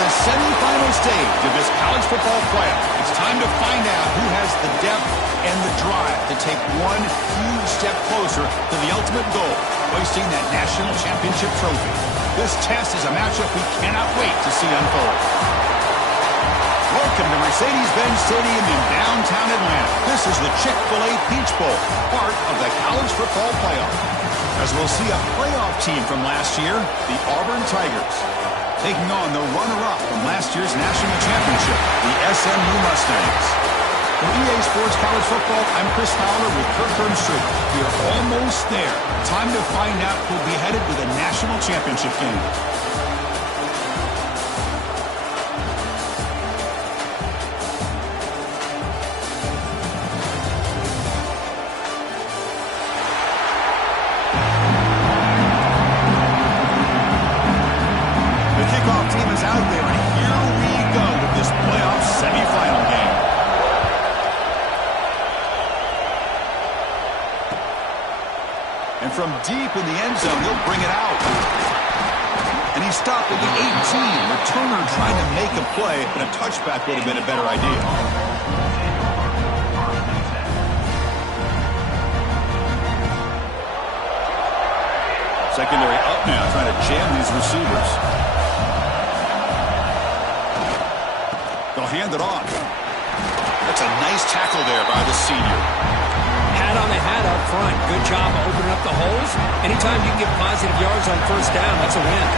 The semifinal stage of this college football playoff. It's time to find out who has the depth and the drive to take one huge step closer to the ultimate goal, hoisting that national championship trophy. This test is a matchup we cannot wait to see unfold. Welcome to Mercedes-Benz Stadium in downtown Atlanta. This is the Chick-fil-A Peach Bowl, part of the college football playoff. As we'll see a playoff team from last year, the Auburn Tigers, taking on the runner-up from last year's national championship, the SMU Mustangs. For EA Sports College Football, I'm Chris Fowler with Kirk Herbstreit. We are almost there. Time to find out who'll be headed to the national championship game. From deep in the end zone, he'll bring it out. And he stopped at the 18. Returner trying to make a play, and a touchback would have been a better idea. Secondary up now, trying to jam these receivers. They'll hand it off. That's a nice tackle there by the senior. Hat on the hat up front. Good job opening up the holes. Anytime you can get positive yards on first down, that's a win.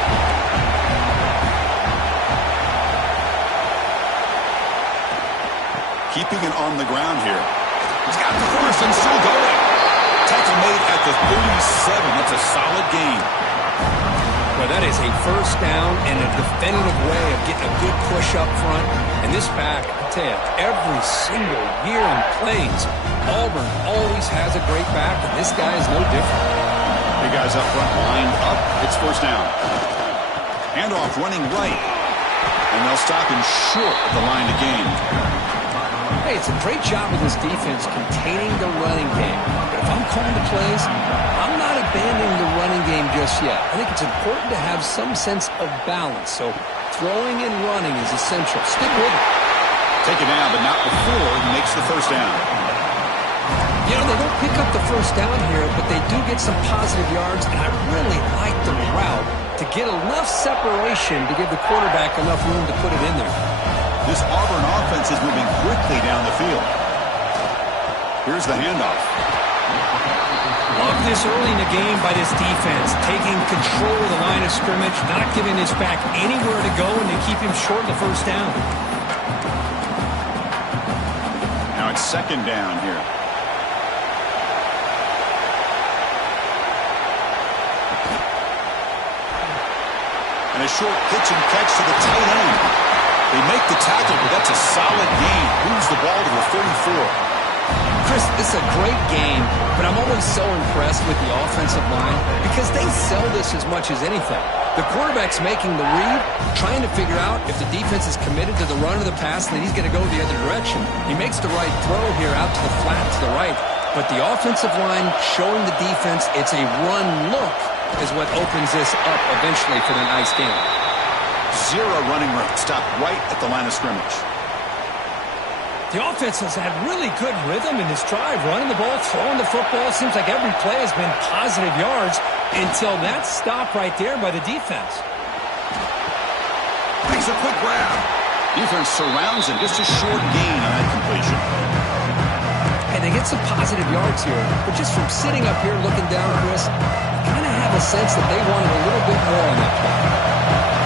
Keeping it on the ground here. He's got the first and still going. Tackle made at the 37. That's a solid gain. Well, that is a first down and a definitive way of getting a good push up front. And this back, I tell you, every single year in plays, Auburn always has a great back, and this guy is no different. The guys up front lined up. It's first down. Handoff running right. And they'll stop him short of the line to gain. Hey, it's a great job with this defense containing the running game. But if I'm calling the plays, I'm not abandoning the running game just yet. I think it's important to have some sense of balance. So throwing and running is essential. Stick with it. Take it down, but not before he makes the first down. You know, they don't pick up the first down here, but they do get some positive yards, and I really like the route to get enough separation to give the quarterback enough room to put it in there. This Auburn offense is moving quickly down the field. Here's the handoff. Love this early in the game by this defense, taking control of the line of scrimmage, not giving this back anywhere to go, and to keep him short of the first down. Now it's second down here. And a short pitch and catch to the tight end. They make the tackle, but that's a solid gain. Moves the ball to the 34. Chris, this is a great game, but I'm always so impressed with the offensive line because they sell this as much as anything. The quarterback's making the read, trying to figure out if the defense is committed to the run or the pass, and then he's going to go the other direction. He makes the right throw here out to the flat to the right, but the offensive line showing the defense it's a run look is what opens this up eventually for the nice game. Zero running room. Stopped right at the line of scrimmage. The offense has had really good rhythm in this drive, running the ball, throwing the football. Seems like every play has been positive yards until that stop right there by the defense. Makes a quick grab. Defense surrounds him. Just a short gain on that completion. And they get some positive yards here, but just from sitting up here looking down, Chris, you kind of have a sense that they wanted a little bit more on that play.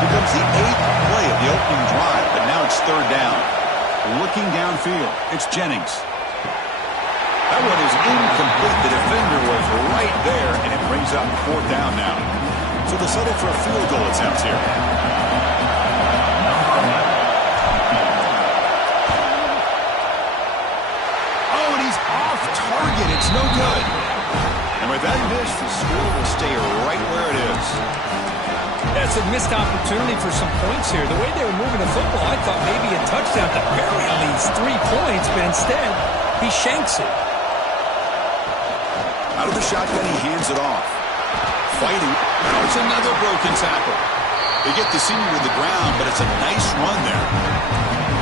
Here comes the 8th play of the opening drive, but now it's third down. Looking downfield, it's Jennings. That one is incomplete. The defender was right there, and it brings up 4th down now. So they'll settle for a field goal attempt here. Oh, and he's off target. It's no good. And with that miss, the score will stay right where it is. That's a missed opportunity for some points here. The way they were moving the football, I thought maybe a touchdown to bury at least 3 points, but instead, he shanks it. Out of the shotgun, he hands it off. Fighting. There's another broken tackle. They get the senior to the ground, but it's a nice run there.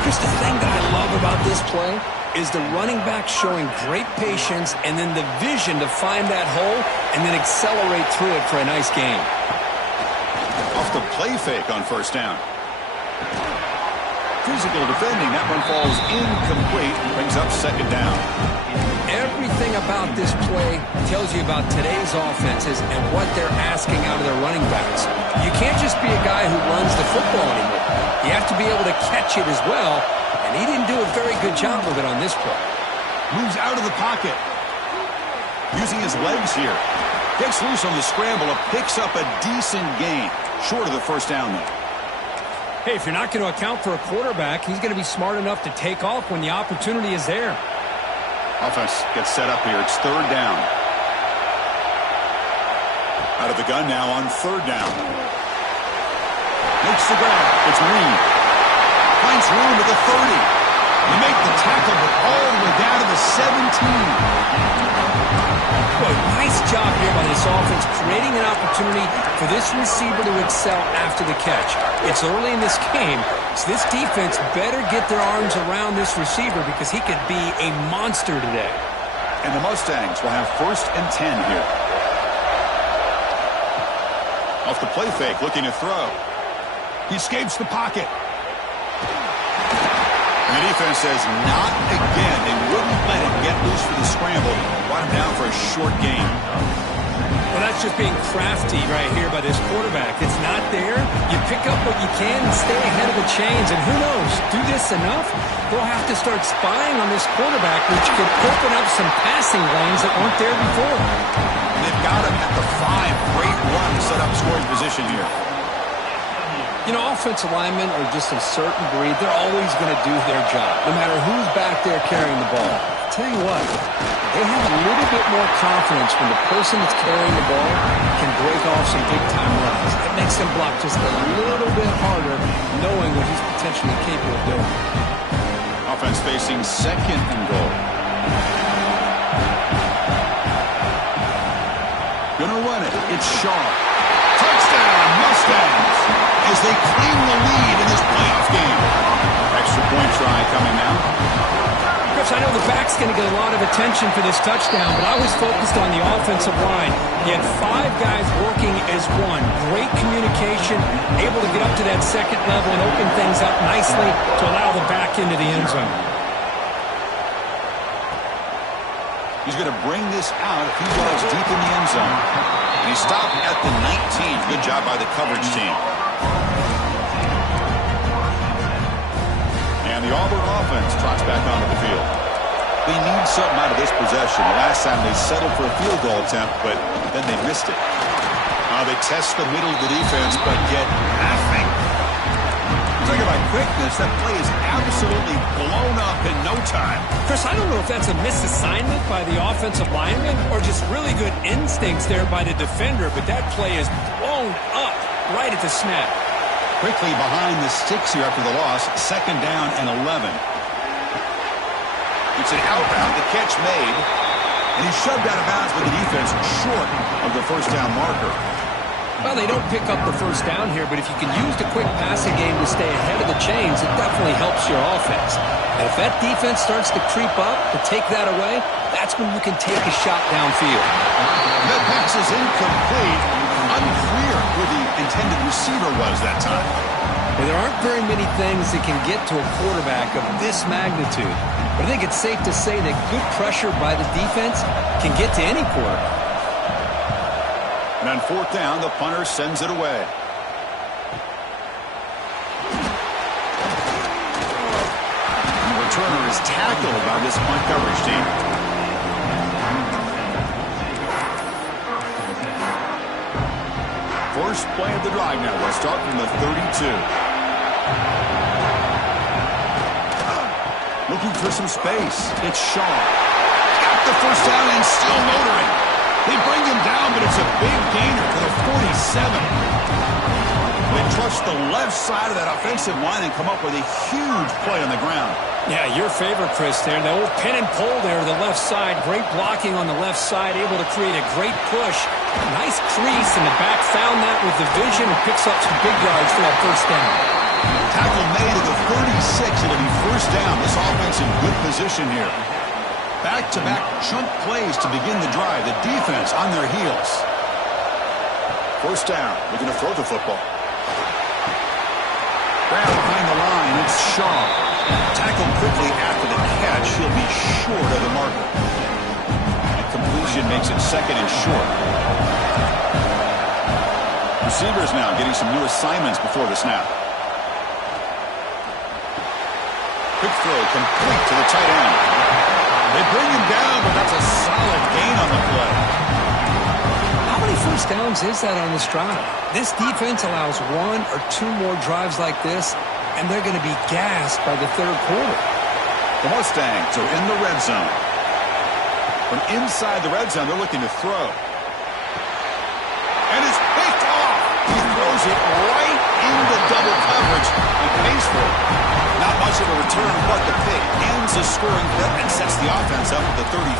Chris, the thing that I love about this play is the running back showing great patience and then the vision to find that hole and then accelerate through it for a nice gain. Off the play fake on 1st down. Physical defending. That one falls incomplete and brings up 2nd down. Everything about this play tells you about today's offenses and what they're asking out of their running backs. You can't just be a guy who runs the football anymore. You have to be able to catch it as well, and he didn't do a very good job of it on this play. Moves out of the pocket. Using his legs here. Gets loose on the scramble and picks up a decent gain. Short of the 1st down, though. Hey, if you're not going to account for a quarterback, he's going to be smart enough to take off when the opportunity is there. Offense gets set up here. It's 3rd down. Out of the gun now on 3rd down. Makes the grab. It's Reed. Finds room at the 30. They make the tackle, but all the way down to the 17. Boy, nice job here by this offense, creating an opportunity for this receiver to excel after the catch. It's early in this game, so this defense better get their arms around this receiver because he could be a monster today. And the Mustangs will have 1st and 10 here. Off the play fake, looking to throw. He escapes the pocket. And the defense says, not again. They wouldn't let him get loose for the scramble. Brought him down for a short gain. Well, that's just being crafty right here by this quarterback. It's not there. You pick up what you can and stay ahead of the chains. And who knows, do this enough, they'll have to start spying on this quarterback, which could open up some passing lanes that weren't there before. And they've got him at the 5. Great run to set up scoring position here. You know, offensive linemen are just a certain breed. They're always going to do their job, no matter who's back there carrying the ball. I'll tell you what, they have a little bit more confidence when the person that's carrying the ball can break off some big-time runs. It makes them block just a little bit harder, knowing what he's potentially capable of doing. Offense facing 2nd and goal. Gonna run it. It's Shaw. Touchdown, Mustangs, as they claim the lead in this playoff game. Extra point try coming now. Chris, I know the back's going to get a lot of attention for this touchdown, but I was focused on the offensive line. You had 5 guys working as one. Great communication, able to get up to that 2nd level and open things up nicely to allow the back into the end zone. He's going to bring this out if he goes deep in the end zone. And he stopped at the 19. Good job by the coverage team. And the Auburn offense trots back onto the field. They need something out of this possession. The last time they settled for a field goal attempt, but then they missed it. They test the middle of the defense, but get nothing. Talk about quickness. That play is absolutely blown up in no time. Chris, I don't know if that's a misassignment by the offensive lineman or just really good instincts there by the defender, but that play is blown up right at the snap. Quickly behind the sticks here after the loss. 2nd down and 11. It's an outbound. The catch made. And he's shoved out of bounds with the defense short of the 1st down marker. Well, they don't pick up the 1st down here, but if you can use the quick passing game to stay ahead of the chains, it definitely helps your offense. And if that defense starts to creep up, to take that away, that's when you can take a shot downfield. That pass is incomplete. Unclear where the intended receiver was that time. Well, there aren't very many things that can get to a quarterback of this magnitude. But I think it's safe to say that good pressure by the defense can get to any quarterback. And on 4th down, the punter sends it away. returner is tackled by this punt coverage team. First play of the drive now. We'll start from the 32. Looking for some space. It's Shaw. Got the first down and still motoring. They bring him down, but it's a big gainer to the 47. They trust the left side of that offensive line and come up with a huge play on the ground. Yeah, your favorite, Chris, there. The old pin and pull there to the left side. Great blocking on the left side, able to create a great push. Nice crease, and the back found that with the vision and picks up some big yards for that first down. Tackle made at the 36. It'll be first down. This offense in good position here. Back-to-back chunk plays to begin the drive. The defense on their heels. First down. Looking to throw the football. Grab behind the line. It's Shaw. Tackled quickly after the catch. He'll be short of the marker. And completion makes it second and short. Receivers now getting some new assignments before the snap. Quick throw complete to the tight end. They bring him down, but that's a solid gain on the play. How many first downs is that on this drive? This defense allows one or two more drives like this, and they're going to be gassed by the third quarter. The Mustangs are in the red zone. From inside the red zone, they're looking to throw. And it's picked off. He throws it right into double coverage and pays for it. Not much of a return, but the pick ends the scoring threat and sets the offense up at the 33.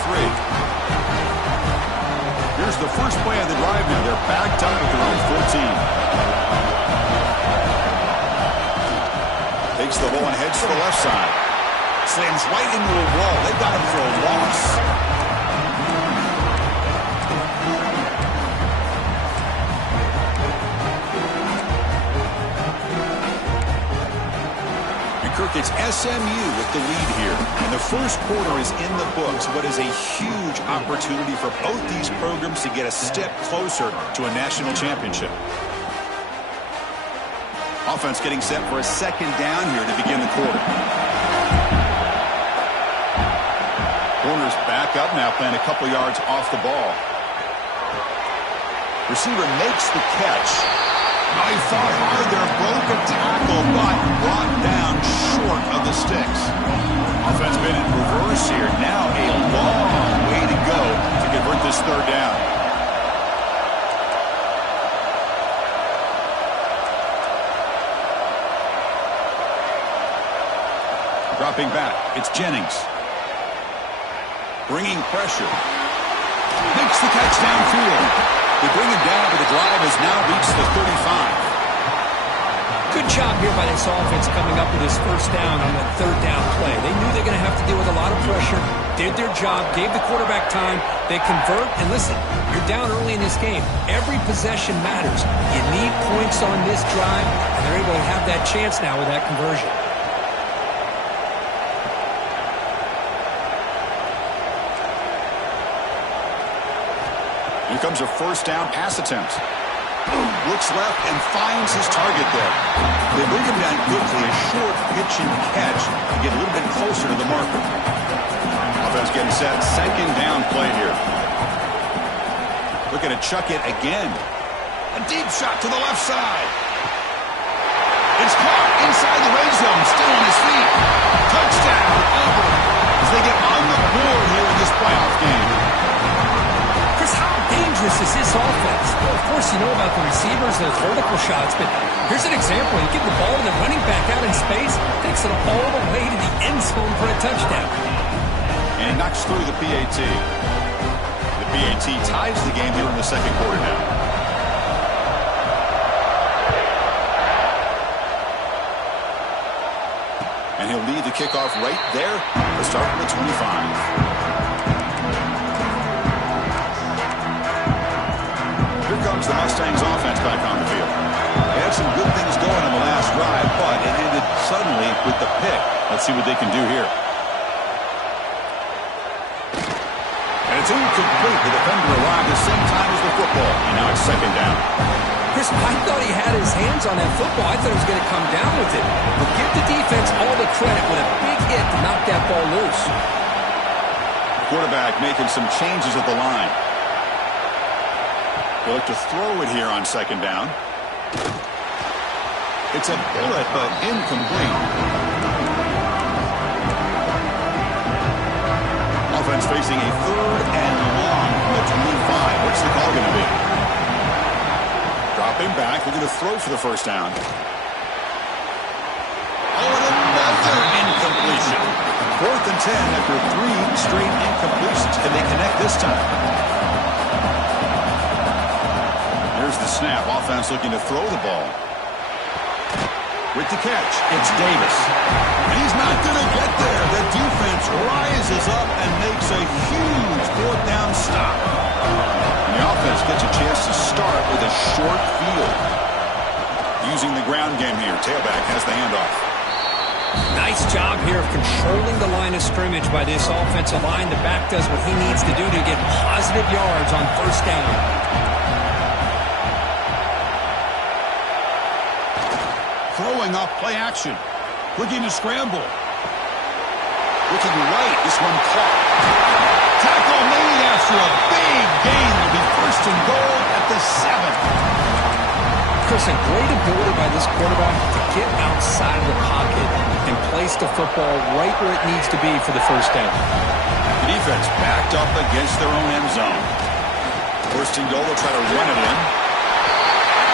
Here's the first play of the drive now. They're backed up at their own 14. Takes the ball and heads to the left side. Slams right into a wall. They've got him for a loss. Kirk, it's SMU with the lead here. And the first quarter is in the books. What is a huge opportunity for both these programs to get a step closer to a national championship. Offense getting set for a second down here to begin the quarter. Corners back up now, playing a couple yards off the ball. Receiver makes the catch. Now he fought hard there, broke a tackle, but brought down short of the sticks. Offense been in reverse here. Now a long way to go to convert this third down. Dropping back, it's Jennings. Bringing pressure. Makes the catch downfield. They bring him down, but the drive has now reached the 35. Good job here by this offense coming up with this first down on that third down play. They knew they're going to have to deal with a lot of pressure, did their job, gave the quarterback time. They convert, and listen, you're down early in this game. Every possession matters. You need points on this drive, and they're able to have that chance now with that conversion. Here comes a first down pass attempt. Looks left and finds his target there. They bring him down quickly, a short pitch and catch to get a little bit closer to the marker. Offense getting set, second down play here. Looking to chuck it again. A deep shot to the left side. It's caught inside the red zone, still on his feet. Touchdown, Auburn, as they get on the board here in this playoff game. How dangerous is this offense? Well, of course, you know about the receivers, those vertical shots, but here's an example. You give the ball to the running back out in space, takes it all the way to the end zone for a touchdown. And he knocks through the PAT. The PAT ties the game here in the second quarter now. And he'll lead the kickoff right there. Let's start from the 25. Here comes the Mustangs offense back on the field. They had some good things going on the last drive, but it ended suddenly with the pick. Let's see what they can do here. And it's incomplete. The defender arrived at the same time as the football. And now it's second down. Chris, I thought he had his hands on that football. I thought he was going to come down with it. But give the defense all the credit with a big hit to knock that ball loose. Quarterback making some changes at the line. He'll look to throw it here on second down. It's a bullet, but incomplete. Offense facing a 3rd and long from the 25. What's the call going to be? Dropping back, looking to throw for the first down. Oh, and another incompletion. 4th and 10 after 3 straight incompletions. Can they connect this time? Here's the snap. Offense looking to throw the ball. With the catch, it's Davis. And he's not going to get there. The defense rises up and makes a huge 4th down stop. And the offense gets a chance to start with a short field. Using the ground game here. Tailback has the handoff. Nice job here of controlling the line of scrimmage by this offensive line. The back does what he needs to do to get positive yards on first down. Throwing off play action. Looking to scramble. Looking right. This one caught. Tackle made after a big gain. Will be 1st and goal at the 7th. Chris, a great ability by this quarterback to get outside of the pocket and place the football right where it needs to be for the first down. The defense backed up against their own end zone. 1st and goal. They'll try to run it in.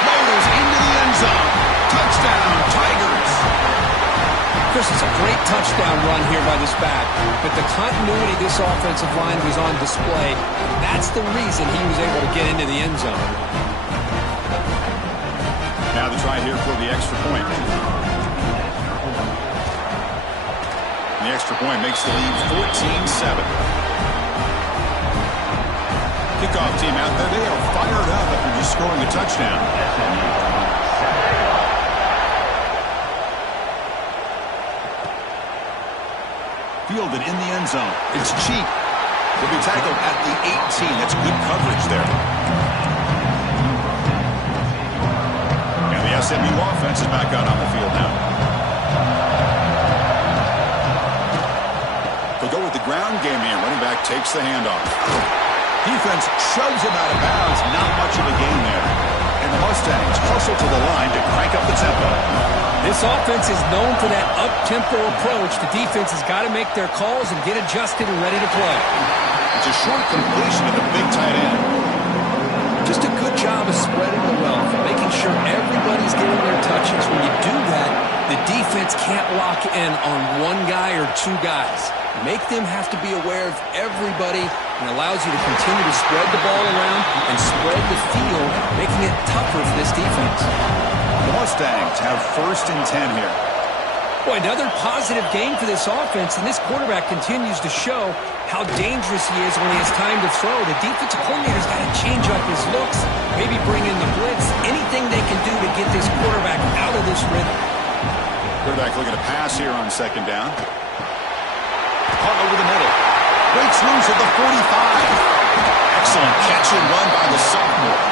Motors into the end zone. Touchdown, Tigers. Chris, it's a great touchdown run here by this back, but the continuity this offensive line was on display. That's the reason he was able to get into the end zone. Now the try here for the extra point. The extra point makes the lead 14-7. Kickoff team out there. They are fired up after just scoring a touchdown. Fielded in the end zone. It's cheap. Will be tackled at the 18. That's good coverage there. And the SMU offense is back out on the field now. They'll go with the ground game here. Running back takes the handoff. Defense shoves him out of bounds. Not much of a gain there. And the Mustangs hustle to the line to crank up the tempo. This offense is known for that up-tempo approach. The defense has got to make their calls and get adjusted and ready to play. It's a short completion of the big tight end. Just a good job of spreading the wealth, making sure everybody's getting their touches. When you do that, the defense can't lock in on one guy or two guys. Make them have to be aware of everybody, and allows you to continue to spread the ball around and spread the field, making it tougher for this defense. The Mustangs have 1st and 10 here. Boy, another positive game for this offense, and this quarterback continues to show how dangerous he is when he has time to throw. The defensive coordinator's got to change up his looks, maybe bring in the blitz, anything they can do to get this quarterback out of this rhythm. Quarterback looking to pass here on second down. Caught over the middle. Breaks loose at the 45. Excellent catch and run by the sophomore.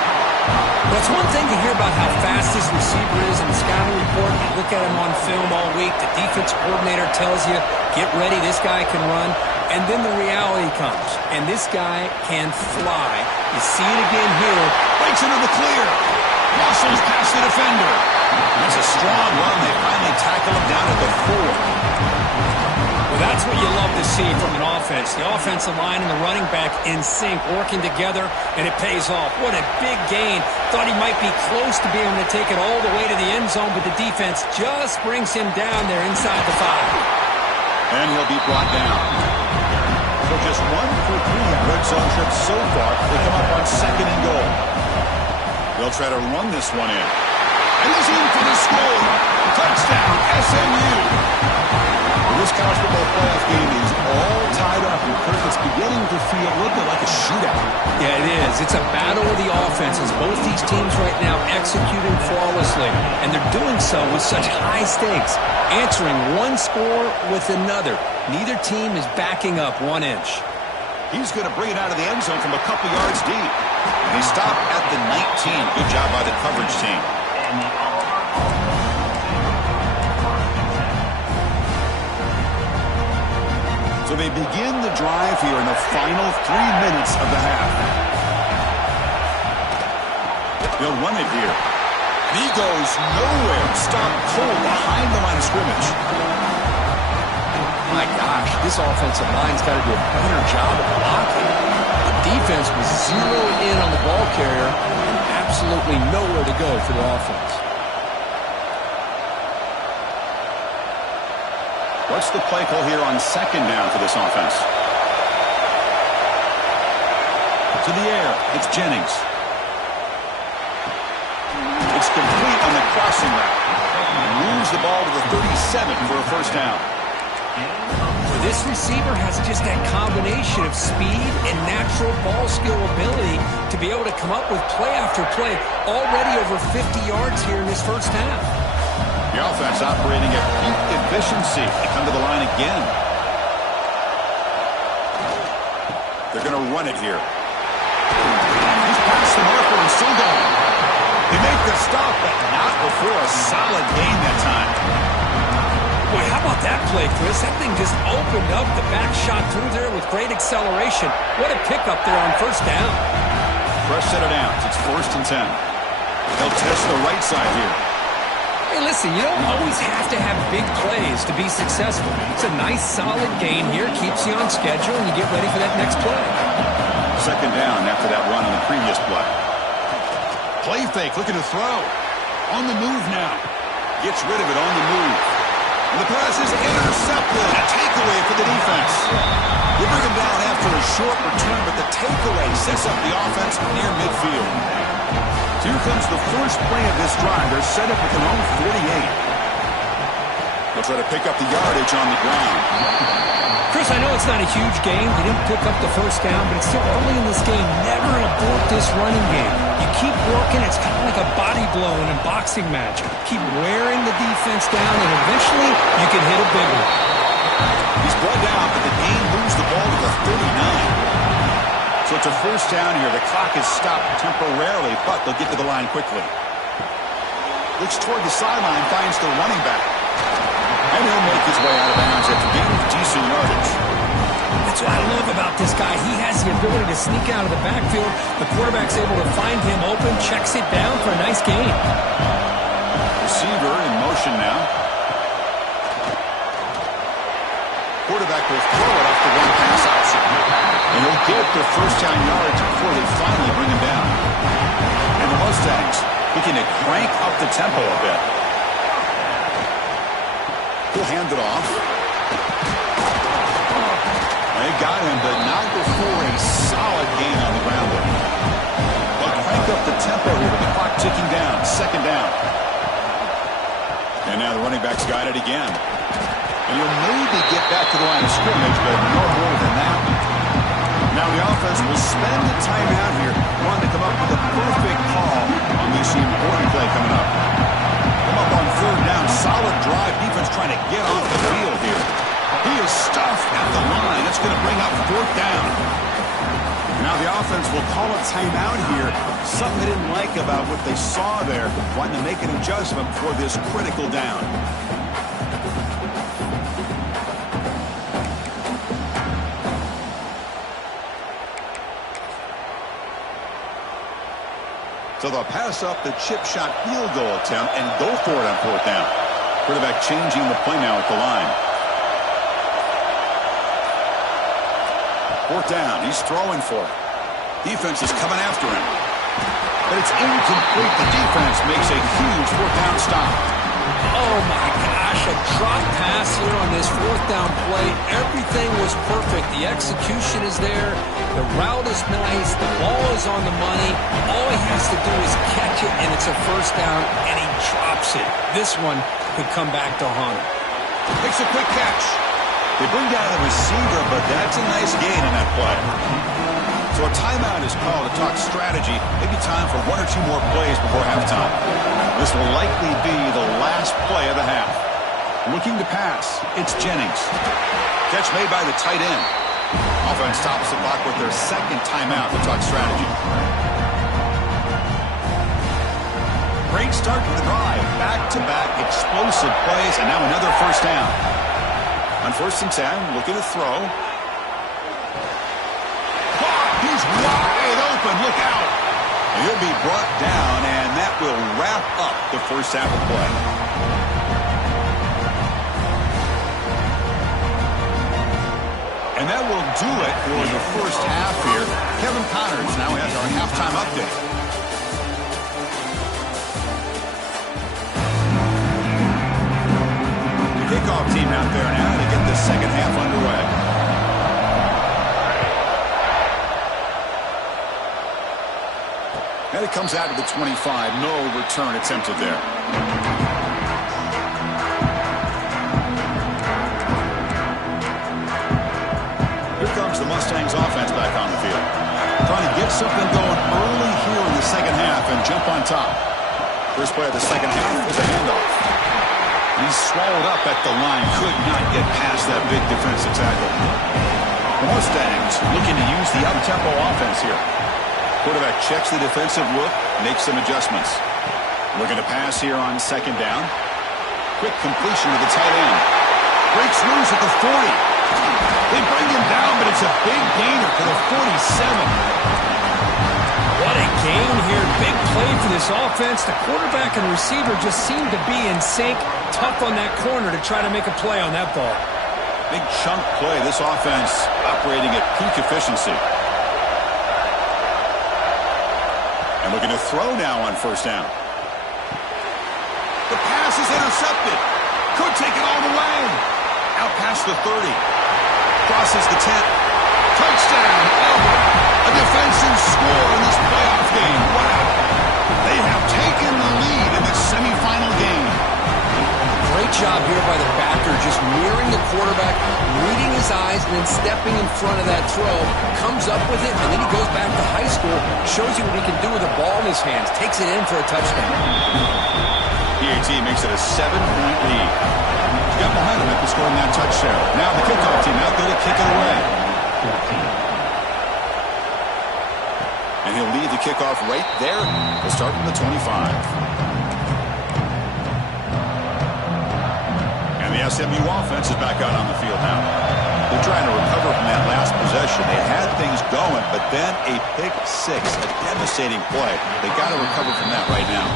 Well, it's one thing to hear about how fast this receiver is in the scouting report. You look at him on film all week. The defense coordinator tells you, get ready, this guy can run. And then the reality comes, and this guy can fly. You see it again here. Breaks into the clear. Muscles past the defender. That's a strong run. They finally tackle him down at the 4. Well, that's what you love to see from an offense. The offensive line and the running back in sync, working together, and it pays off. What a big gain. Thought he might be close to being able to take it all the way to the end zone, but the defense just brings him down there inside the 5. And he'll be brought down. So just 1 for 3 on red zone trips so far. They come up on 2nd and goal. They'll try to run this one in. And he's in for the score. Touchdown, SMU. This college football playoff game is all tied up, and Chris, it's beginning to feel a little bit like a shootout. Yeah, it is. It's a battle of the offenses. Both these teams right now executing flawlessly, and they're doing so with such high stakes, answering one score with another. Neither team is backing up 1 inch. He's going to bring it out of the end zone from a couple yards deep. And they stop at the 19. Good job by the coverage team. So they begin the drive here in the final 3 minutes of the half. They'll run it here. He goes nowhere. Stop cold behind the line of scrimmage. My gosh, this offensive line's got to do a better job of blocking. The defense was zeroed in on the ball carrier and absolutely nowhere to go for the offense. What's the play call here on second down for this offense? To the air, it's Jennings. It's complete on the crossing route. Moves the ball to the 37 for a first down. This receiver has just that combination of speed and natural ball skill ability to be able to come up with play after play, already over 50 yards here in this first half. The offense operating at peak efficiency. They come to the line again. They're going to run it here. He's past the marker and still going. They make the stop, but not before a solid gain that time. Boy, how about that play, Chris? That thing just opened up the back shot through there with great acceleration. What a pickup there on first down. Fresh set of downs. It's 1st and 10. They'll test the right side here. Hey, listen, you don't always have to have big plays to be successful. It's a nice, solid gain here. Keeps you on schedule, and you get ready for that next play. Second down after that run on the previous play. Play fake, looking to throw. On the move now. Gets rid of it on the move. And the pass is intercepted. A takeaway for the defense. They bring him down after a short return, but the takeaway sets up the offense near midfield. So here comes the first play of this drive. They're set up at their own 48. They'll try to pick up the yardage on the ground. Chris, I know it's not a huge game. You didn't pick up the first down, but it's still early in this game. Never abort this running game. You keep working. It's kind of like a body blow in a boxing match. Keep wearing the defense down, and eventually you can hit a big one. He's brought down, but the game moves the ball to the 39. So it's a first down here. The clock is stopped temporarily, but they'll get to the line quickly. Looks toward the sideline, finds the running back. And he'll make his way out of bounds after getting decent yardage. That's what I love about this guy. He has the ability to sneak out of the backfield. The quarterback's able to find him open, checks it down for a nice gain. Receiver in motion now. Quarterback will throw it off the one pass option. And he'll get the first down yards before they finally bring him down. And the Mustangs looking to crank up the tempo a bit. He'll hand it off. They got him, but not before a solid gain on the ground. They'll crank up the tempo here with the clock ticking down. Second down. And now the running back's got it again. And he'll maybe get back to the line of scrimmage, but no more than that. Now the offense will spend the timeout here, wanting to come up with a perfect call on this important play coming up. Come up on third down, solid drive. Defense trying to get off the field here. He is stuffed at the line. That's going to bring up fourth down. Now the offense will call a timeout here. Something they didn't like about what they saw there. Wanting to make an adjustment for this critical down. So they'll pass up the chip shot field goal attempt and go for it on fourth down. Quarterback changing the play now at the line. Fourth down. He's throwing for it. Defense is coming after him. But it's incomplete. The defense makes a huge fourth down stop. Oh, my gosh. A drop pass here on this fourth down play. Everything was perfect. The execution is there. The route is nice. The ball is on the money. All he has to do is catch it, and it's a first down, and he drops it. This one could come back to haunt him. Makes a quick catch. They bring down the receiver, but that's a nice gain in that play. So a timeout is called to talk strategy. Maybe time for one or two more plays before halftime. This will likely be the last play of the half. Looking to pass. It's Jennings. Catch made by the tight end. Off offense stops the clock with their second timeout to talk strategy. Great start to the drive. Back-to-back explosive plays, and now another first down. On 1st and 10, looking to throw. He's wide open. Look out. And he'll be brought down, and that will wrap up the first half of play. And that will do it for the first half here. Kevin Connors now has our halftime update. The kickoff team out there now to get the second half underway. And it comes out to the 25. No return attempted there. Here comes the Mustangs offense back on the field. Trying to get something going early here in the second half and jump on top. First play of the second half is a handoff. He's swallowed up at the line. Could not get past that big defensive tackle. The Mustangs looking to use the up-tempo offense here. Quarterback checks the defensive look, makes some adjustments. Looking to pass here on second down. Quick completion to the tight end. Breaks loose at the 40. They bring him down, but it's a big gainer for the 47. What a gain here. Big play for this offense. The quarterback and receiver just seem to be in sync. Tough on that corner to try to make a play on that ball. Big chunk play. This offense operating at peak efficiency. And looking to throw now on first down. The pass is intercepted. Could take it all the way. Out past the 30. Crosses the 10. Touchdown, Auburn. A defensive score in this playoff game. Wow. They have taken the lead in this semifinal game. Great job here by the backer, just mirroring the quarterback, reading his eyes, and then stepping in front of that throw. Comes up with it, and then he goes back to high school, shows you what he can do with the ball in his hands, takes it in for a touchdown. PAT makes it a 7-point lead. He got behind him after scoring that touchdown. Now the kickoff team out there to kick it away. And he'll lead the kickoff right there to start from the 25. And the SMU offense is back out on the field now. They're trying to recover from that last possession. They had things going, but then a pick six, a devastating play. They got to recover from that right now.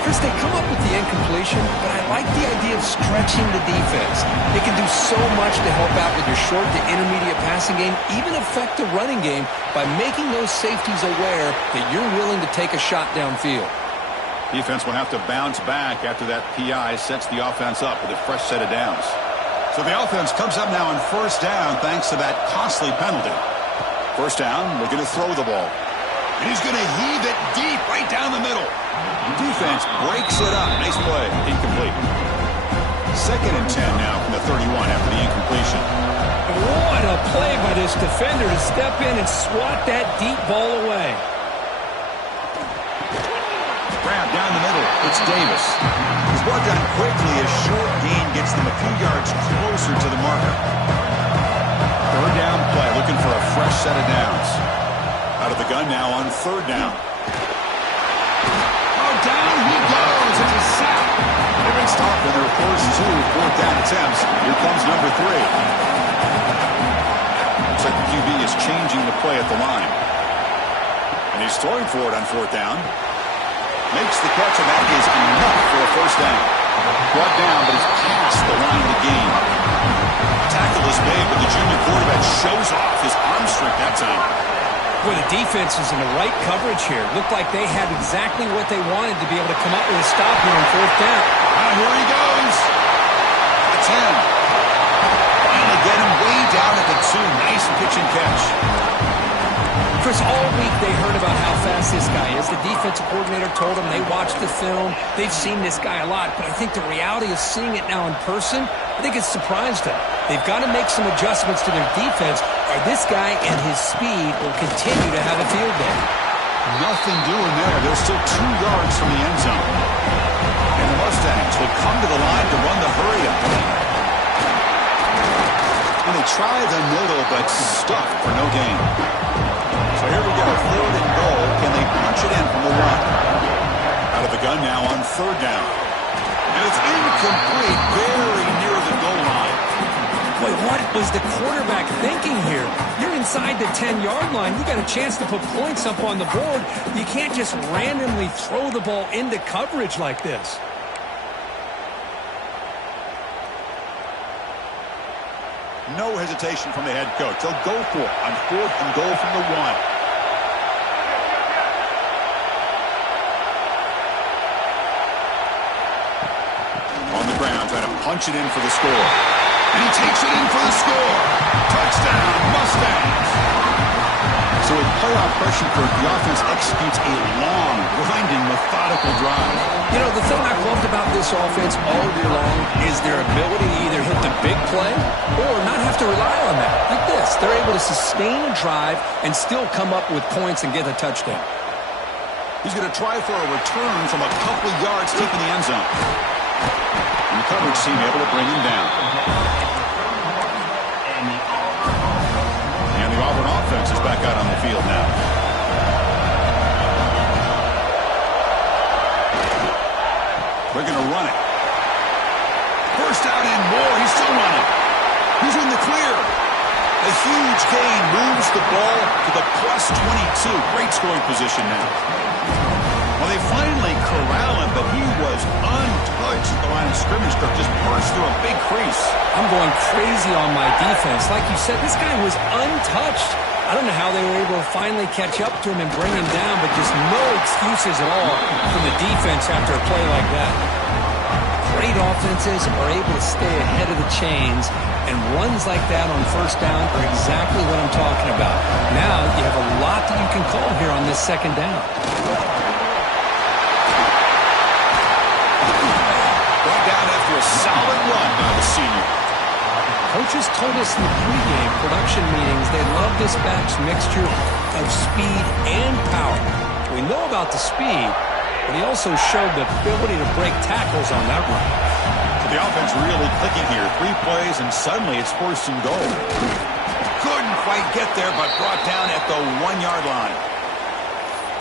Chris, they come up with the incompletion, but I like the idea of stretching the defense. They can do so much to help out with your short to intermediate passing game, even affect the running game by making those safeties aware that you're willing to take a shot downfield. Defense will have to bounce back after that PI sets the offense up with a fresh set of downs. So the offense comes up now on first down thanks to that costly penalty. First down, looking to throw the ball. And he's going to heave it deep right down the middle. Defense breaks it up. Nice play. Incomplete. 2nd and 10 now from the 31 after the incompletion. What a play by this defender to step in and swat that deep ball away. Grab down the middle. It's Davis. He's brought down quickly. A short gain gets them a few yards closer to the marker. 3rd down play. Looking for a fresh set of downs. Out of the gun now on 3rd down. Down he goes. It's a sack. They've been stopped in their first 2 4th down attempts. Here comes number 3. Looks like the QB is changing the play at the line. And he's throwing for it on 4th down. Makes the catch, and that is enough for a first down. Brought down, but he's past the line to gain. Tackle is made, but the junior quarterback shows off his arm strength that time. Well, the defense is in the right coverage here. Looked like they had exactly what they wanted to be able to come up with a stop here on 4th down. Here he goes. The 10. Finally get him way down at the 2. Nice pitch and catch. Chris, all week they heard about how fast this guy is. The defensive coordinator told them they watched the film. They've seen this guy a lot, but I think the reality of seeing it now in person, I think it's surprised them. They've got to make some adjustments to their defense, or this guy and his speed will continue to have a field day. Nothing doing there. They're still 2 yards from the end zone. And the Mustangs will come to the line to run the hurry-up. And a they try the middle, but stuffed for no gain. So here we go, 3rd and goal. Can they punch it in from the 1? Out of the gun now on 3rd down. And it's incomplete, very near the goal line. Boy, what was the quarterback thinking here? You're inside the 10-yard line. You got a chance to put points up on the board. You can't just randomly throw the ball into coverage like this. No hesitation from the head coach. They'll go for it on 4th and goal from the 1. On the ground, trying to punch it in for the score. And he takes it in for the score. Touchdown, Mustangs. So with playoff pressure, the offense executes a long, grinding, methodical drive. You know, the thing I've loved about this offense all year long is their ability to either hit the big play or not have to rely on that. Like this, they're able to sustain a drive and still come up with points and get a touchdown. He's going to try for a return from a couple of yards deep in the end zone. And the coverage team able to bring him down. And the Auburn offense is back out on the field now. They're going to run it. First out and more. He's still running. He's in the clear. A huge gain moves the ball to the +22. Great scoring position now. Well, they finally corral him, but he was untouched at the line of scrimmage. Kirk just burst through a big crease. I'm going crazy on my defense. Like you said, this guy was untouched. I don't know how they were able to finally catch up to him and bring him down, but just no excuses at all from the defense after a play like that. Great offenses are able to stay ahead of the chains, and runs like that on 1st down are exactly what I'm talking about. Now you have a lot that you can call here on this 2nd down. Brought down after a solid run by the senior. Coaches told us in the pregame production meetings they love this back's mixture of speed and power. We know about the speed, but he also showed the ability to break tackles on that run. The offense really clicking here. 3 plays, and suddenly it's 1st and goal. Couldn't quite get there, but brought down at the 1-yard line.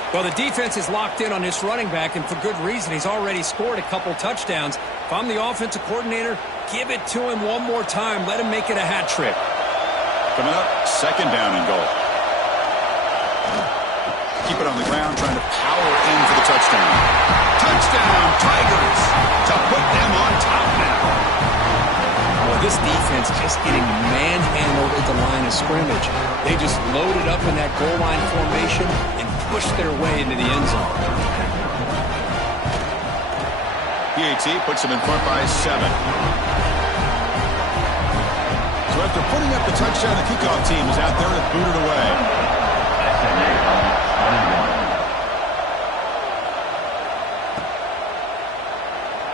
Well, the defense is locked in on this running back, and for good reason. He's already scored a couple touchdowns. If I'm the offensive coordinator, give it to him one more time. Let him make it a hat trick. Coming up, 2nd down and goal. Keep it on the ground, trying to power in for the touchdown. Touchdown, Tigers, to put them on top now. Well, this defense just getting manhandled at the line of scrimmage. They just loaded up in that goal line formation and pushed their way into the end zone. PAT puts them in front by 7. So after putting up the touchdown, the kickoff team is out there to boot it away.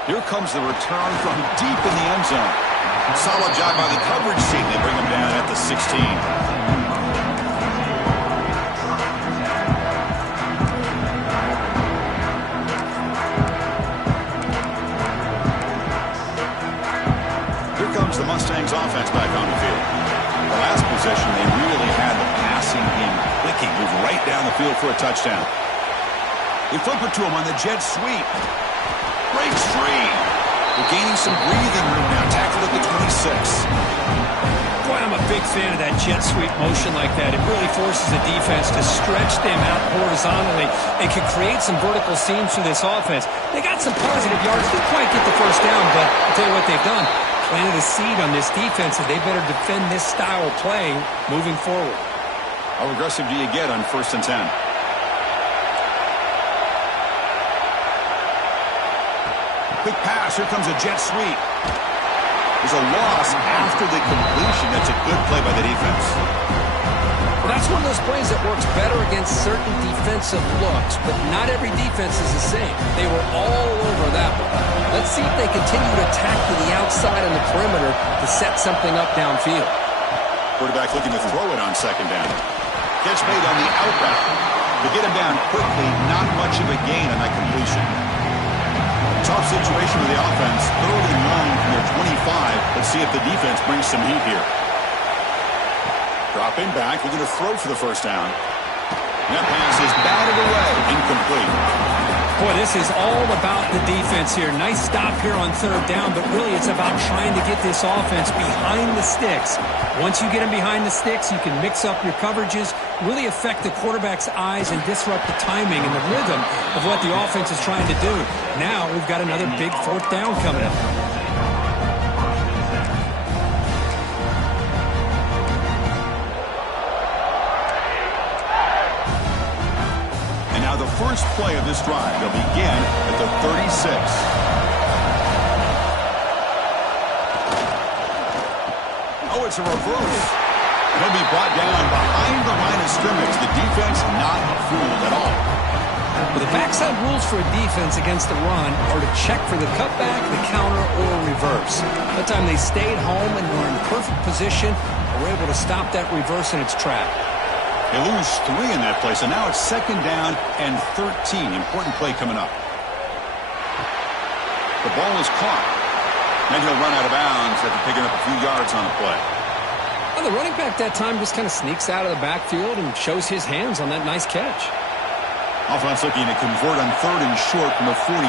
Here comes the return from deep in the end zone. Solid job by the coverage team. They bring him down at the 16. Here comes the Mustangs offense back on the field. The last possession, they really had the passing game clicking. Moved right down the field for a touchdown. They flip it to him on the jet sweep. Breaks free. They're gaining some breathing room now. Tackled at the 26. Boy, I'm a big fan of that jet sweep motion like that. It really forces the defense to stretch them out horizontally and can create some vertical seams for this offense. They got some positive yards. Didn't quite get the 1st down, but I'll tell you what they've done. Planted a seed on this defense, and they better defend this style of play moving forward. How aggressive do you get on 1st and 10? Quick pass. Here comes a jet sweep. There's a loss after the completion. That's a good play by the defense. Well, that's one of those plays that works better against certain defensive looks, but not every defense is the same. They were all over that one. Let's see if they continue to attack to the outside on the perimeter to set something up downfield. Quarterback looking to throw it on 2nd down. Catch made on the outback. To get him down quickly, not much of a gain on that completion. Tough situation with the offense. 3rd and long from their 25. Let's see if the defense brings some heat here. Dropping back, we're going to throw for the first down. That pass is batted away, incomplete. Boy, this is all about the defense here. Nice stop here on third down, but really it's about trying to get this offense behind the sticks. Once you get them behind the sticks, you can mix up your coverages, really affect the quarterback's eyes and disrupt the timing and the rhythm of what the offense is trying to do. Now we've got another big fourth down coming up. The first play of this drive will begin at the 36. Oh, it's a reverse. He'll be brought down behind the line of scrimmage. The defense not fooled at all. Well, the backside rules for a defense against the run are to check for the cutback, the counter, or reverse. That time they stayed home and were in perfect position and were able to stop that reverse in its track. They lose 3 in that play, so now it's second down and 13. Important play coming up. The ball is caught. And he'll run out of bounds after picking up a few yards on the play. Well, the running back that time just kind of sneaks out of the backfield and shows his hands on that nice catch. Offense looking to convert on third and short from the 42.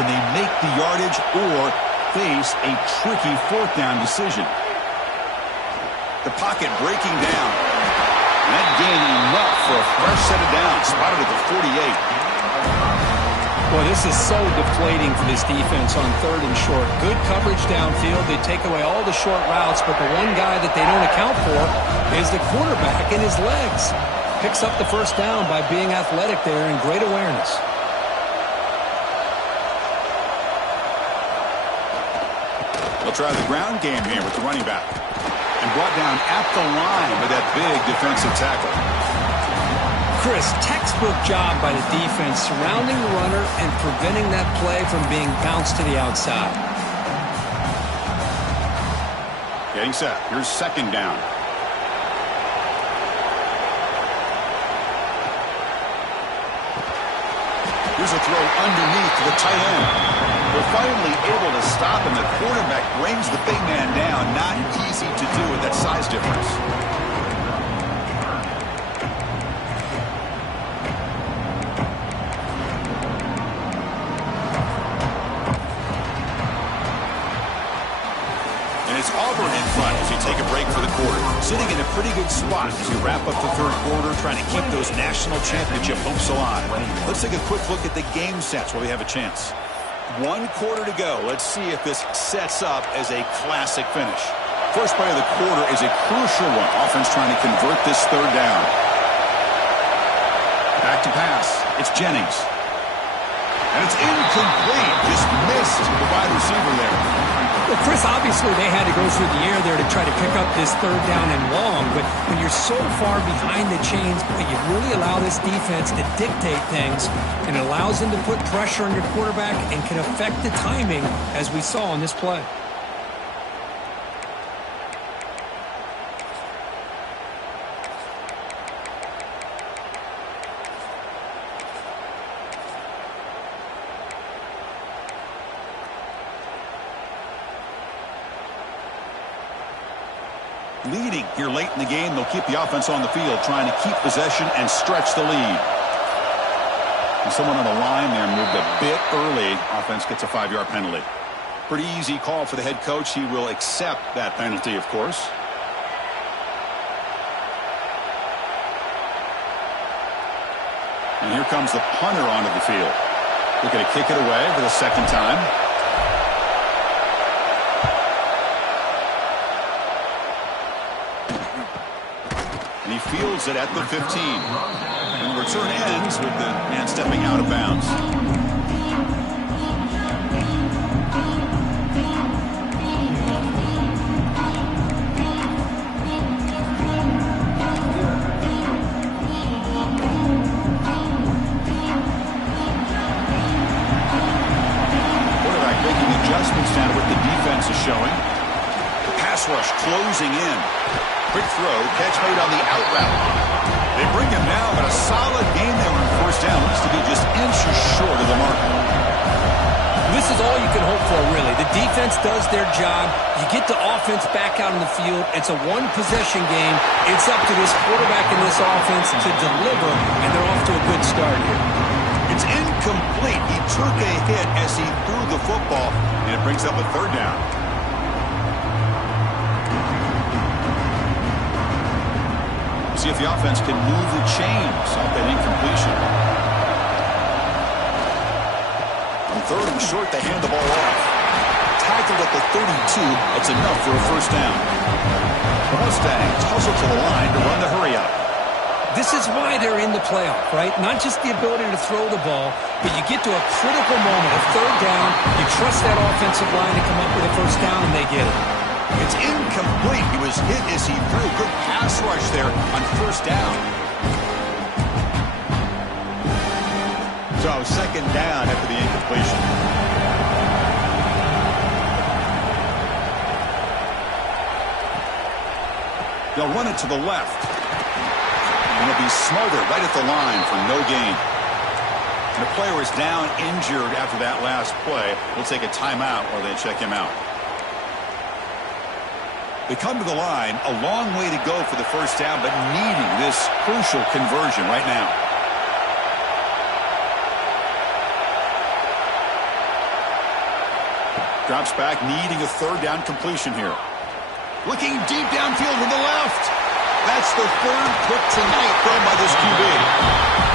Can they make the yardage or face a tricky fourth down decision? The pocket breaking down. That gain enough for a fresh set of downs, spotted at the 48. Boy, this is so deflating for this defense on third and short. Good coverage downfield. They take away all the short routes, but the one guy that they don't account for is the quarterback and his legs. Picks up the first down by being athletic there and great awareness. They'll try the ground game here with the running back. And brought down at the line with that big defensive tackle. Chris, textbook job by the defense surrounding the runner and preventing that play from being bounced to the outside. Getting set. Here's second down. Here's a throw underneath to the tight end. They're finally able to stop him. The quarterback brings the big man down. Not easy to do with that size difference. And it's Auburn in front as you take a break for the quarter. Sitting in a pretty good spot as you wrap up the third quarter, trying to keep those national championship hopes alive. Let's take a quick look at the game sets while we have a chance. 1 quarter to go. Let's see if this sets up as a classic finish. First play of the quarter is a crucial one. Offense trying to convert this third down. Back to pass. It's Jennings. And it's incomplete. Just missed the wide receiver there. Well, Chris, obviously they had to go through the air there to try to pick up this third down and long, but when you're so far behind the chains, you really allow this defense to dictate things, and it allows them to put pressure on your quarterback and can affect the timing, as we saw on this play. Leading here late in the game, they'll keep the offense on the field, trying to keep possession and stretch the lead. And someone on the line there moved a bit early. Offense gets a 5-yard penalty. Pretty easy call for the head coach. He will accept that penalty, of course. And here comes the punter onto the field. Looking to kick it away for the second time. And he fields it at the 15. And the return ends with the man stepping out of bounds. Quarterback making adjustments down to what the defense is showing. The pass rush closing in. Quick throw, catch made on the out route. They bring him down, but a solid game there on first down. Looks to be just inches short of the mark. This is all you can hope for, really. The defense does their job. You get the offense back out on the field. It's a one-possession game. It's up to this quarterback and this offense to deliver, and they're off to a good start here. It's incomplete. He took a hit as he threw the football, and it brings up a third down. See if the offense can move the chains off that incompletion. On third and short, they hand the ball off. Tackled at the 32. That's enough for a first down. The Mustangs hustle to the line to run the hurry up. This is why they're in the playoff, right? Not just the ability to throw the ball, but you get to a critical moment, a third down, you trust that offensive line to come up with a first down, and they get it. It's incomplete. He was hit as he threw. Good pass rush there on first down. So second down after the incompletion. They'll run it to the left. And they'll be smarter right at the line for no gain. And the player is down injured after that last play. We'll take a timeout while they check him out. They come to the line, a long way to go for the first down, but needing this crucial conversion right now. Drops back, needing a third down completion here. Looking deep downfield to the left. That's the third pick tonight thrown by this QB.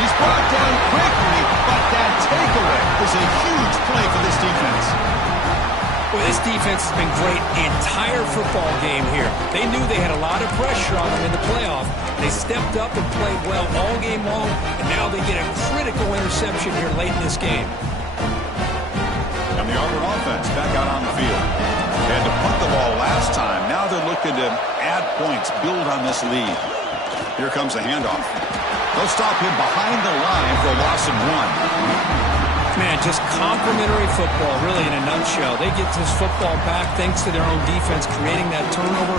He's brought down quickly, but that takeaway is a huge play for this defense. Well, this defense has been great the entire football game here. They knew they had a lot of pressure on them in the playoff. They stepped up and played well all game long, and now they get a critical interception here late in this game. And the Auburn offense back out on the field. They had to punt the ball last time. Now they're looking to add points, build on this lead. Here comes the handoff. They'll stop him behind the line for a loss of one. Man, just complimentary football, really, in a nutshell. They get this football back thanks to their own defense, creating that turnover,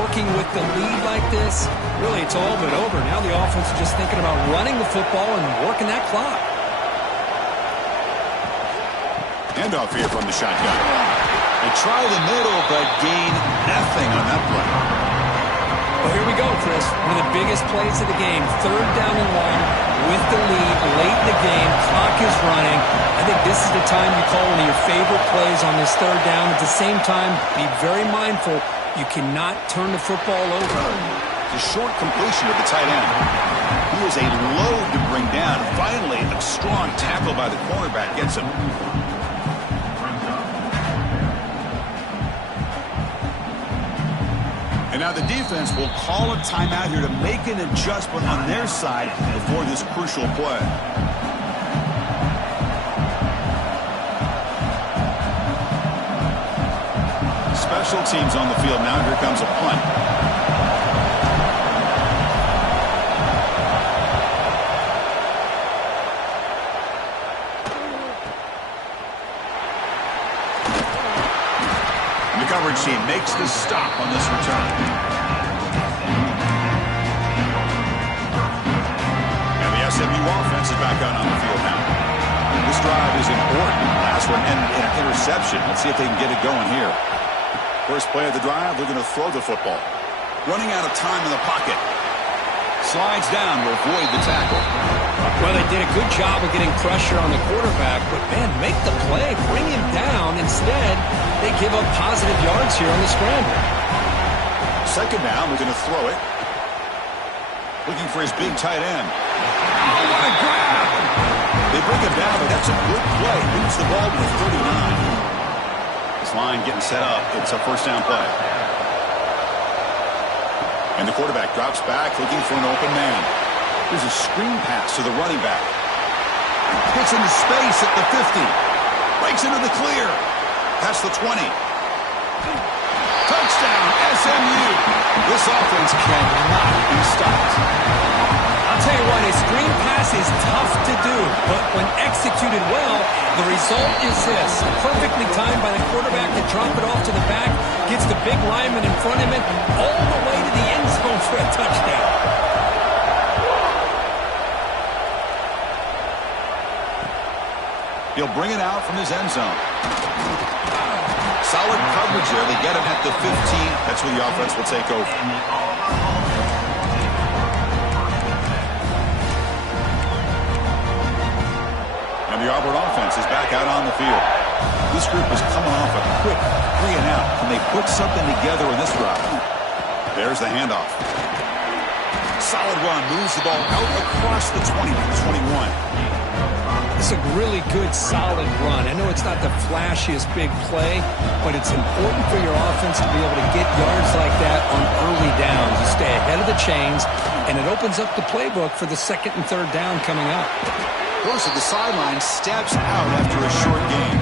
working with the lead like this. Really, it's all but over. Now the offense is just thinking about running the football and working that clock. Handoff here from the shotgun. They try the middle, but gain nothing on that play. Well, here we go, Chris. One of the biggest plays of the game. Third down and long with the lead late in the game. Clock is running. I think this is the time you call one of your favorite plays on this third down. At the same time, be very mindful. You cannot turn the football over. The short completion of the tight end. He was a load to bring down. Finally, a strong tackle by the cornerback gets him. And now the defense will call a timeout here to make an adjustment on their side before this crucial play. Special teams on the field now. Here comes a punt. The coverage team makes the stop on this return. And the SMU offense is back out on the field now. This drive is important. Last one ended in an interception. Let's see if they can get it going here. First play of the drive, they're going to throw the football. Running out of time in the pocket. Slides down to avoid the tackle. Well, they did a good job of getting pressure on the quarterback, but, man, make the play, bring him down. Instead, they give up positive yards here on the scramble. Second down, they're going to throw it. Looking for his big tight end. Oh, what a grab! They bring him down, but that's a good play. Moves the ball to the 39. This line getting set up. It's a first down play. And the quarterback drops back, looking for an open man. There's a screen pass to the running back. Hits into space at the 50. Breaks into the clear. Past the 20. Touchdown, SMU. This offense cannot be stopped. I'll tell you what, a screen pass is tough to do, but when executed well, the result is this. Perfectly timed by the quarterback to drop it off to the back, gets the big lineman in front of him, all the way to the end zone for a touchdown. He'll bring it out from his end zone. Solid coverage there. They get him at the 15. That's where the offense will take over. And the Auburn offense is back out on the field. This group is coming off a quick 3 and out. Can they put something together in this drive? There's the handoff. Solid run. Moves the ball out across the 20 to the 21. It's a really good, solid run. I know it's not the flashiest big play, but it's important for your offense to be able to get yards like that on early downs. You stay ahead of the chains, and it opens up the playbook for the second and third down coming up. Goes to the sideline, steps out after a short gain.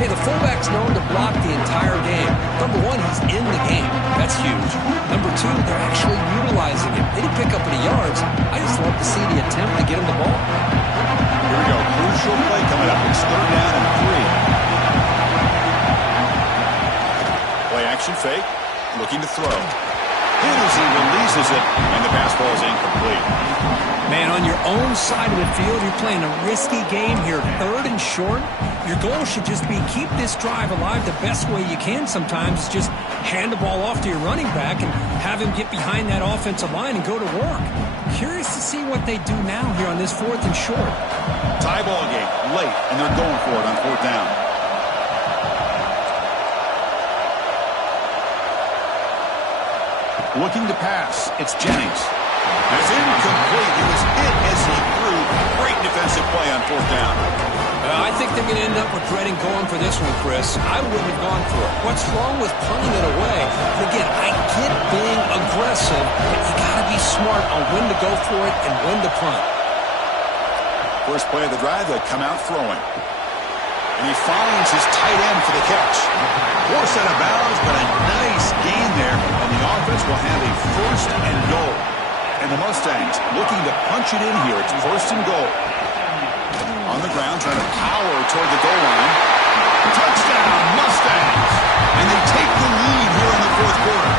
Hey, the fullback's known to block the entire game. Number one, he's in the game. That's huge. Number two, they're actually utilizing him. They didn't pick up any yards. I just love to see the attempt to get him the ball. Here we go. Crucial play coming up. It's 3rd down and 3. Play action fake. Looking to throw. Hit as he releases it, and the pass ball is incomplete. Man, on your own side of the field, you're playing a risky game here. 3rd and short. Your goal should just be keep this drive alive the best way you can sometimes. Just hand the ball off to your running back and have him get behind that offensive line and go to work. Curious to see what they do now here on this 4th and short. Tie ball game late, and they're going for it on 4th down. Looking to pass. It's Jennings. It's incomplete. He was hit as he threw. Great defensive play on 4th down. I think they're going to end up regretting going for this one, Chris. I wouldn't have gone for it. What's wrong with punting it away? But again, I get being aggressive, but you got to be smart on when to go for it and when to punt. First play of the drive, they come out throwing. And he finds his tight end for the catch. Forced out of bounds, but a nice gain there. And the offense will have a 1st and goal. And the Mustangs looking to punch it in here. It's 1st and goal. On the ground, trying to power toward the goal line. Touchdown, Mustangs! And they take the lead here in the 4th quarter.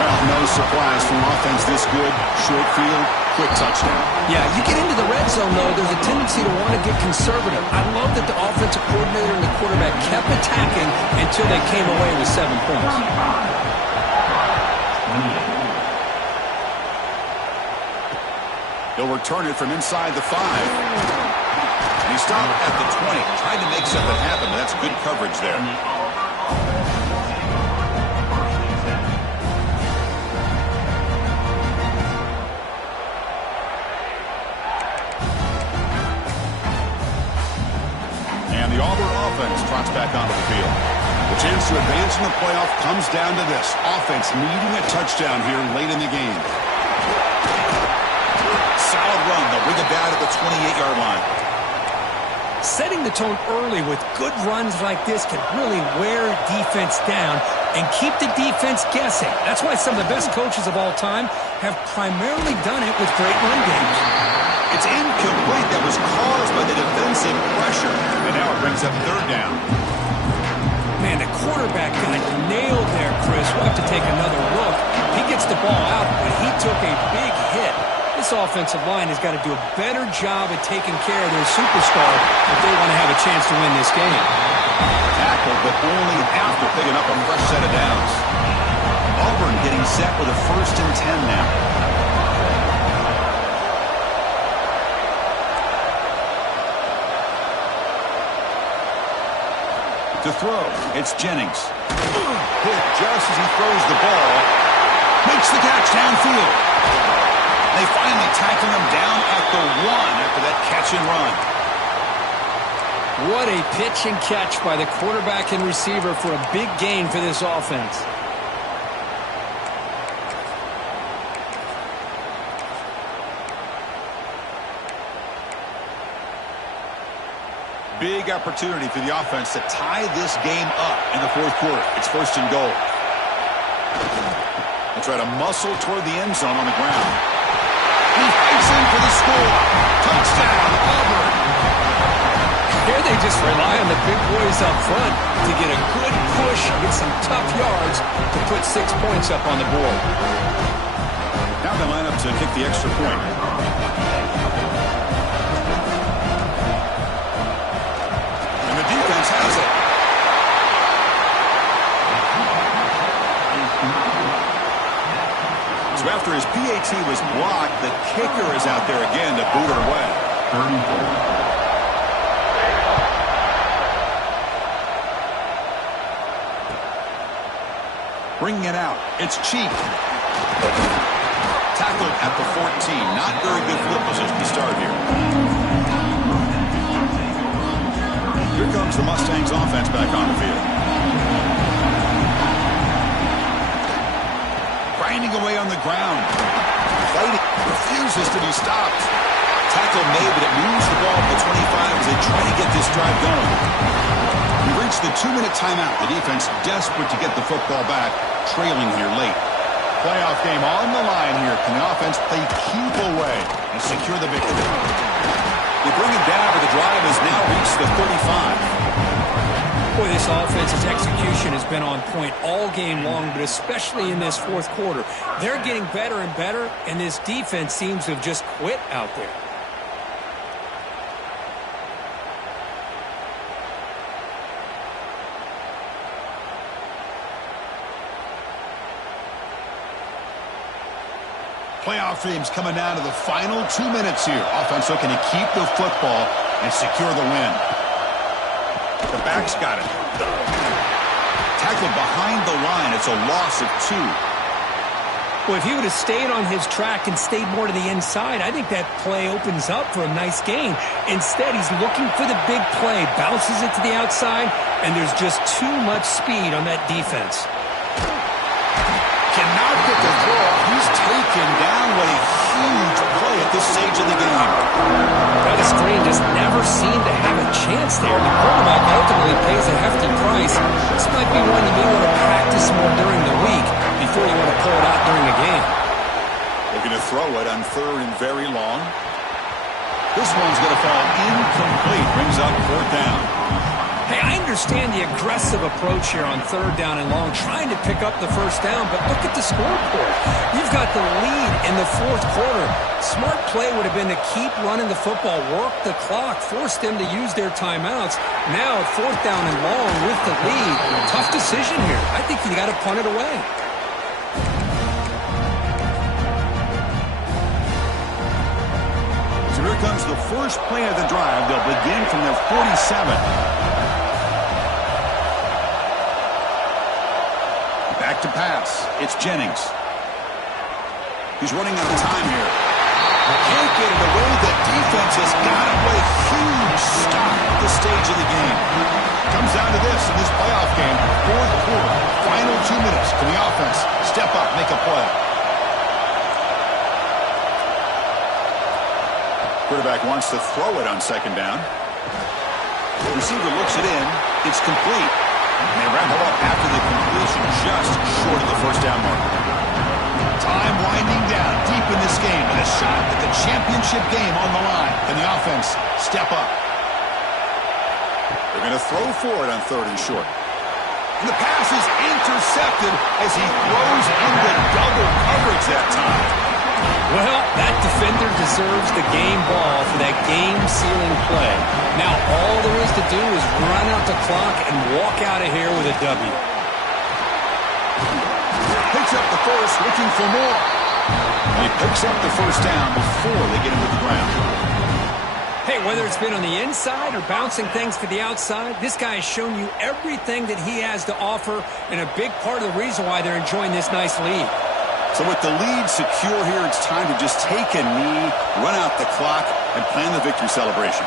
Well, no surprise from offense this good. Short field, quick touchdown. Yeah, you get into the red zone, though, there's a tendency to want to get conservative. I love that the offensive coordinator and the quarterback kept attacking until they came away with 7 points. He'll return it from inside the 5. And he stopped at the 20. Tried to make something happen, but that's good coverage there. And the Auburn offense trots back onto the field. The chance to advance in the playoff comes down to this. Offense needing a touchdown here late in the game. Solid run. They'll bring it down at the 28-yard line. Setting the tone early with good runs like this can really wear defense down and keep the defense guessing. That's why some of the best coaches of all time have primarily done it with great run games. It's incomplete. That was caused by the defensive pressure. And now it brings up 3rd down. Man, the quarterback got nailed there, Chris. We'll have to take another look. He gets the ball out, but he took a big hit. This offensive line has got to do a better job at taking care of their superstar if they want to have a chance to win this game. Tackled, but only after picking up a fresh set of downs. Auburn getting set with a 1st and 10 now. To throw, it's Jennings. Hit just as he throws the ball. Makes the catch downfield. They finally tackle him down at the 1 after that catch and run. What a pitch and catch by the quarterback and receiver for a big gain for this offense. Big opportunity for the offense to tie this game up in the 4th quarter. It's 1st and goal. They'll try to muscle toward the end zone on the ground. He fights in for the score. Touchdown, Auburn. Here they just rely on the big boys up front to get a good push, get some tough yards to put 6 points up on the board. Now they line up to kick the extra point. Mahomes has it. So after his PAT was blocked, the kicker is out there again to boot it away. 34. Bringing it out. It's Cheek. Tackled at the 14. Not very good field position to start here. Here comes the Mustangs offense back on the field. Grinding away on the ground. Fighting. Refuses to be stopped. Tackle made, but it moves the ball to the 25 as they try to get this drive going. We've reached the 2-minute timeout. The defense desperate to get the football back, trailing here late. Playoff game on the line here. Can the offense play keep away and secure the victory? They bring it down, but the drive has now reached the 35. Boy, this offense's execution has been on point all game long, but especially in this fourth quarter. They're getting better and better, and this defense seems to have just quit out there. Playoff teams coming down to the final 2 minutes here. Offense looking to keep the football and secure the win. The back's got it. Tackled behind the line. It's a loss of 2. Well, if he would have stayed on his track and stayed more to the inside, I think that play opens up for a nice gain. Instead, he's looking for the big play, bounces it to the outside, and there's just too much speed on that defense. Cannot get the throw off. He's taken down. What a huge play at this stage of the game. That screen just never seemed to have a chance there. The quarterback ultimately pays a hefty price. This might be one you may want to practice more during the week before you want to pull it out during the game. Looking to throw it on 3rd and very long. This one's going to fall incomplete. Brings up 4th down. Hey, I understand the aggressive approach here on 3rd down and long, trying to pick up the 1st down, but look at the scoreboard. You've got the lead in the 4th quarter. Smart play would have been to keep running the football, work the clock, force them to use their timeouts. Now at 4th down and long with the lead, tough decision here. I think you got to punt it away. So here comes the first play of the drive. They'll begin from their 47. Back to pass. It's Jennings. He's running out of time here. Can't get it away. The defense has got it. What a huge stop at this stage of the game. Comes down to this in this playoff game. 4th quarter. Final 2 minutes. Can the offense step up, make a play? Quarterback wants to throw it on 2nd down. Receiver looks it in. It's complete. And they wrap it up after the completion, just short of the 1st down mark. Time winding down deep in this game, and a shot at the championship game on the line. Can the offense step up? They're going to throw for it on 3rd and short. And the pass is intercepted as he throws into double coverage that time. Well, that defender deserves the game ball for that game-sealing play. Now all there is to do is run out the clock and walk out of here with a W. Picks up the first, looking for more. And he picks up the 1st down before they get him to the ground. Hey, whether it's been on the inside or bouncing things to the outside, this guy has shown you everything that he has to offer, and a big part of the reason why they're enjoying this nice lead. So with the lead secure here, it's time to just take a knee, run out the clock, and plan the victory celebration.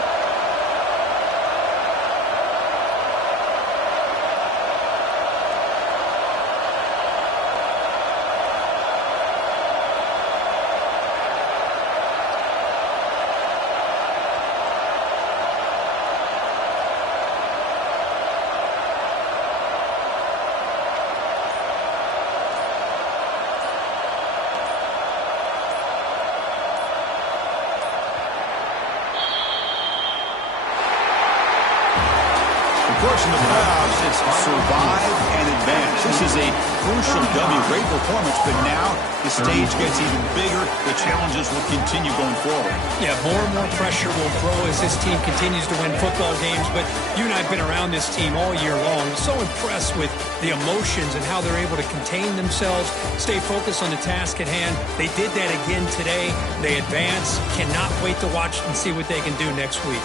course, in the playoffs, it's survive and advance. This is a crucial W. Great performance, but now the stage gets even bigger. The challenges will continue going forward. Yeah, more and more pressure will grow as this team continues to win football games. But you and I have been around this team all year long. So impressed with the emotions and how they're able to contain themselves, stay focused on the task at hand. They did that again today. They advance. Cannot wait to watch and see what they can do next week.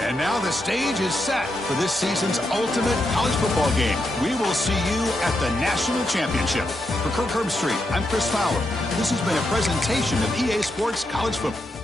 And now the stage is set for this season's ultimate college football game. We will see you at the National Championship. For Kirk Herbstreit, I'm Chris Fowler. This has been a presentation of EA Sports College Football.